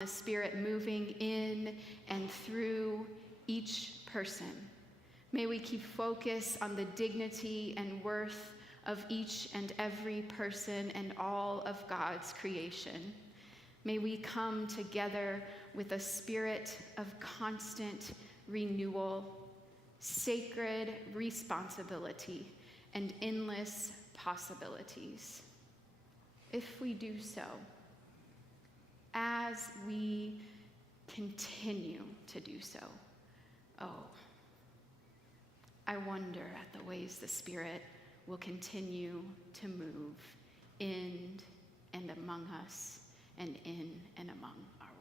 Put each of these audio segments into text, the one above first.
the Spirit moving in and through each person. May we keep focus on the dignity and worth of each and every person and all of God's creation. May we come together with a spirit of constant renewal, sacred responsibility, and endless possibilities. If we do so, as we continue to do so, I wonder at the ways the Spirit will continue to move in and among us and in and among our world.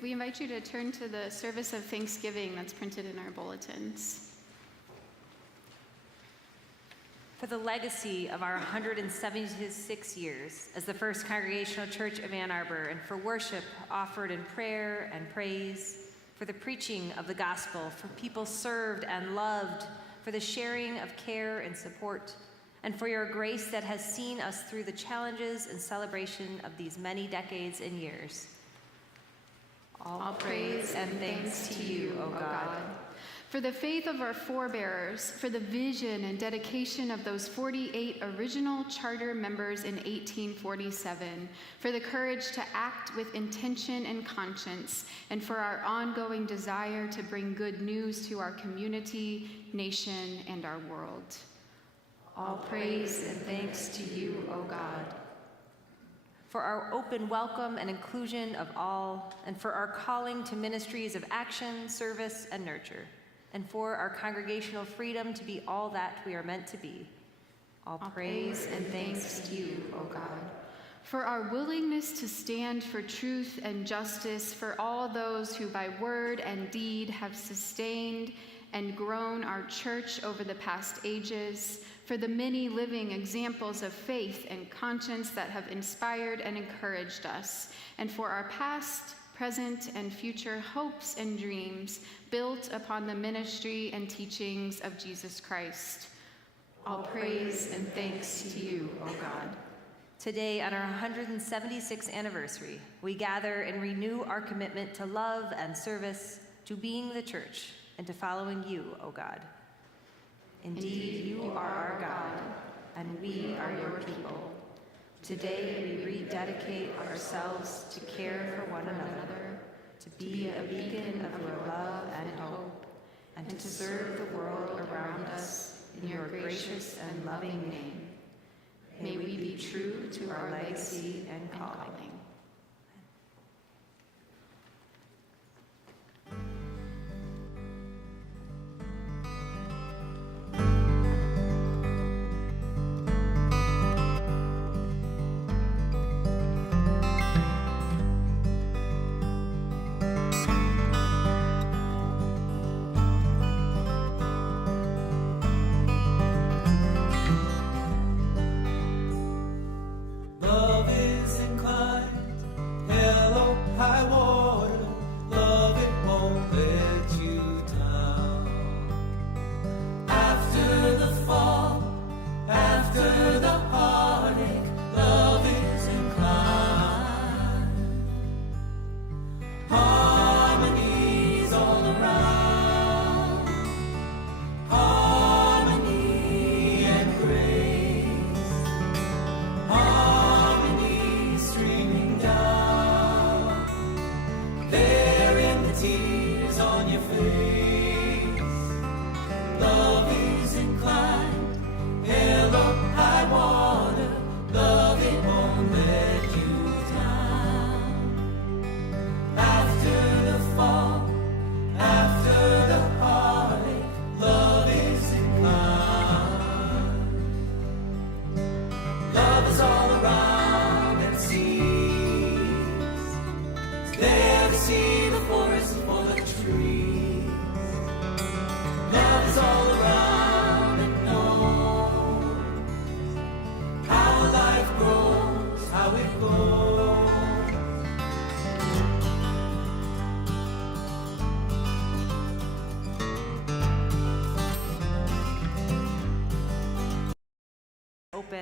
We invite you to turn to the service of thanksgiving that's printed in our bulletins. For the legacy of our 176 years as the First Congregational Church of Ann Arbor, and for worship offered in prayer and praise, for the preaching of the gospel, for people served and loved, for the sharing of care and support, and for your grace that has seen us through the challenges and celebration of these many decades and years. All praise and thanks to you, O God. for the faith of our forebears, for the vision and dedication of those 48 original charter members in 1847, for the courage to act with intention and conscience, and for our ongoing desire to bring good news to our community, nation, and our world. All praise and thanks to you, O God. For our open welcome and inclusion of all, and for our calling to ministries of action, service, and nurture, and for our congregational freedom to be all that we are meant to be. All praise and thanks to you, O God. For our willingness to stand for truth and justice for all those who by word and deed have sustained and grown our church over the past ages, for the many living examples of faith and conscience that have inspired and encouraged us, and for our past, present, and future hopes and dreams built upon the ministry and teachings of Jesus Christ. All praise and thanks to you, O God. Today, on our 176th anniversary, we gather and renew our commitment to love and service, to being the church, and to following you, O God. Indeed, you are our God, and we are your people. Today, we rededicate ourselves to care for one another, to be a beacon of your love and hope, and to serve the world around us in your gracious and loving name. May we be true to our legacy and calling.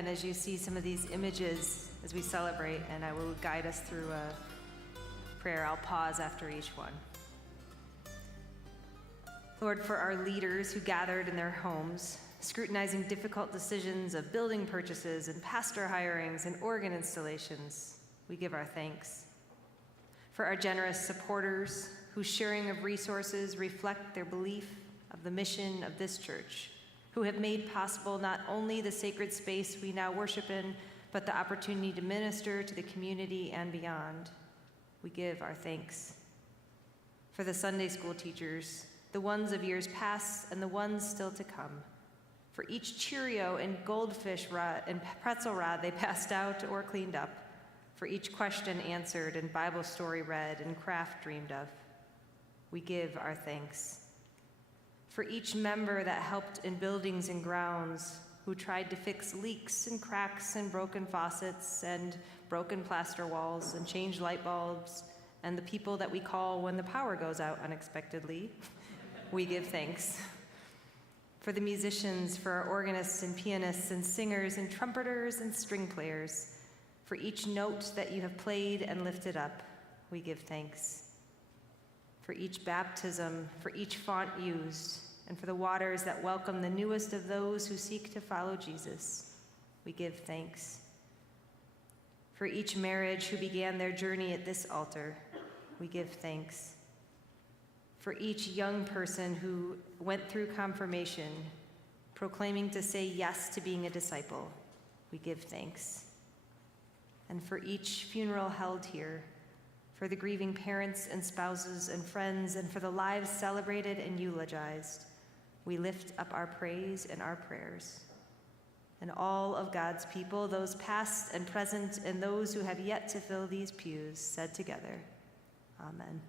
As you see some of these images as we celebrate, and I will guide us through a prayer. I'll pause after each one. Lord, for our leaders who gathered in their homes, scrutinizing difficult decisions of building purchases and pastor hirings and organ installations, we give our thanks. For our generous supporters whose sharing of resources reflect their belief of the mission of this church, who have made possible not only the sacred space we now worship in, but the opportunity to minister to the community and beyond. We give our thanks. For the Sunday school teachers, the ones of years past and the ones still to come. For each Cheerio and goldfish rod and pretzel rod they passed out or cleaned up. For each question answered and Bible story read and craft dreamed of. We give our thanks. For each member that helped in buildings and grounds, who tried to fix leaks and cracks and broken faucets and broken plaster walls and change light bulbs, and the people that we call when the power goes out unexpectedly, we give thanks. For the musicians, for our organists and pianists and singers and trumpeters and string players, for each note that you have played and lifted up, we give thanks. for each baptism, for each font used, and for the waters that welcome the newest of those who seek to follow Jesus, we give thanks. For each marriage who began their journey at this altar, we give thanks. For each young person who went through confirmation, proclaiming to say yes to being a disciple, we give thanks. And for each funeral held here, for the grieving parents and spouses and friends, and for the lives celebrated and eulogized, we lift up our praise and our prayers. And all of God's people, those past and present, and those who have yet to fill these pews, said together, Amen.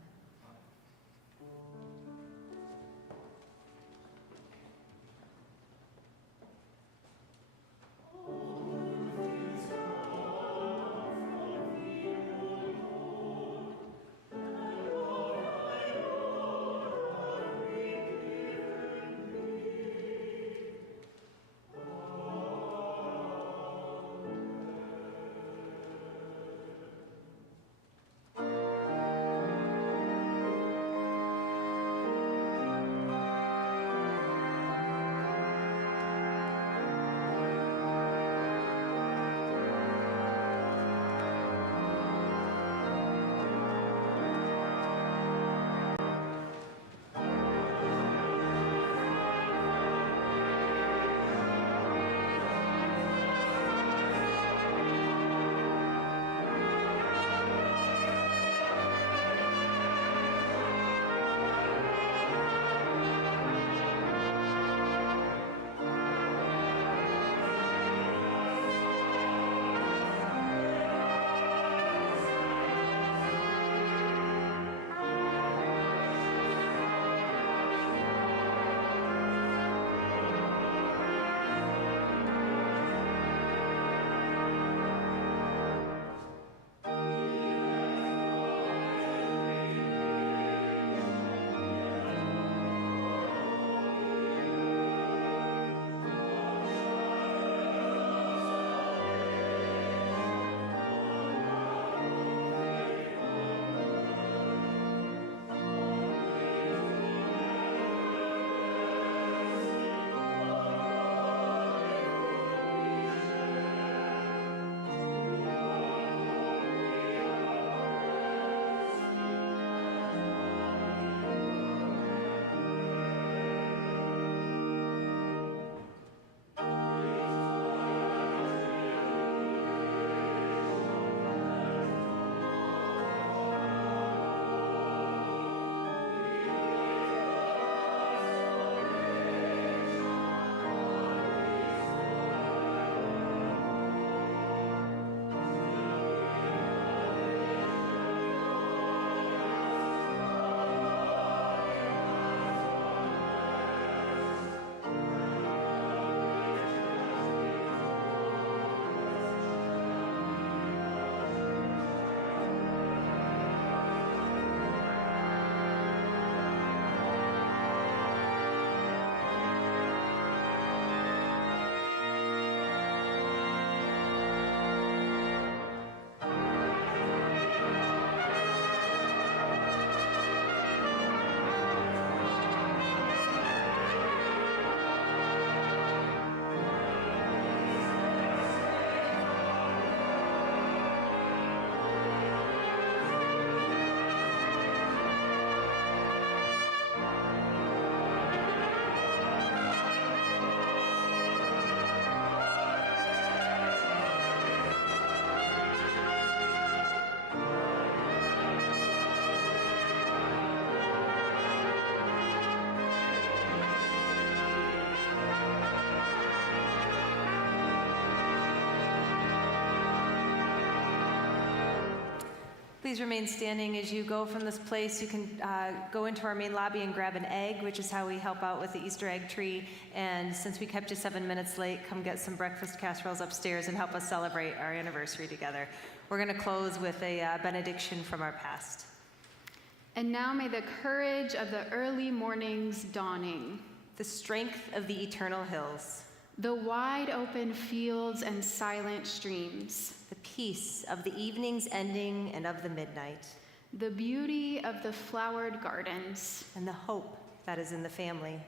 Please remain standing as you go from this place. You can go into our main lobby and grab an egg, which is how we help out with the Easter egg tree. And since we kept you 7 minutes late, come get some breakfast casseroles upstairs and help us celebrate our anniversary together. We're going to close with a benediction from our past. And now may the courage of the early morning's dawning, the strength of the eternal hills, the wide open fields and silent streams, the peace of the evening's ending and of the midnight, the beauty of the flowered gardens, and the hope that is in the family,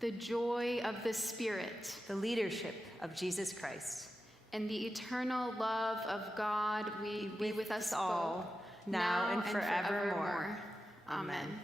the joy of the Spirit, the leadership of Jesus Christ, and the eternal love of God be with us all, now and forevermore. Amen.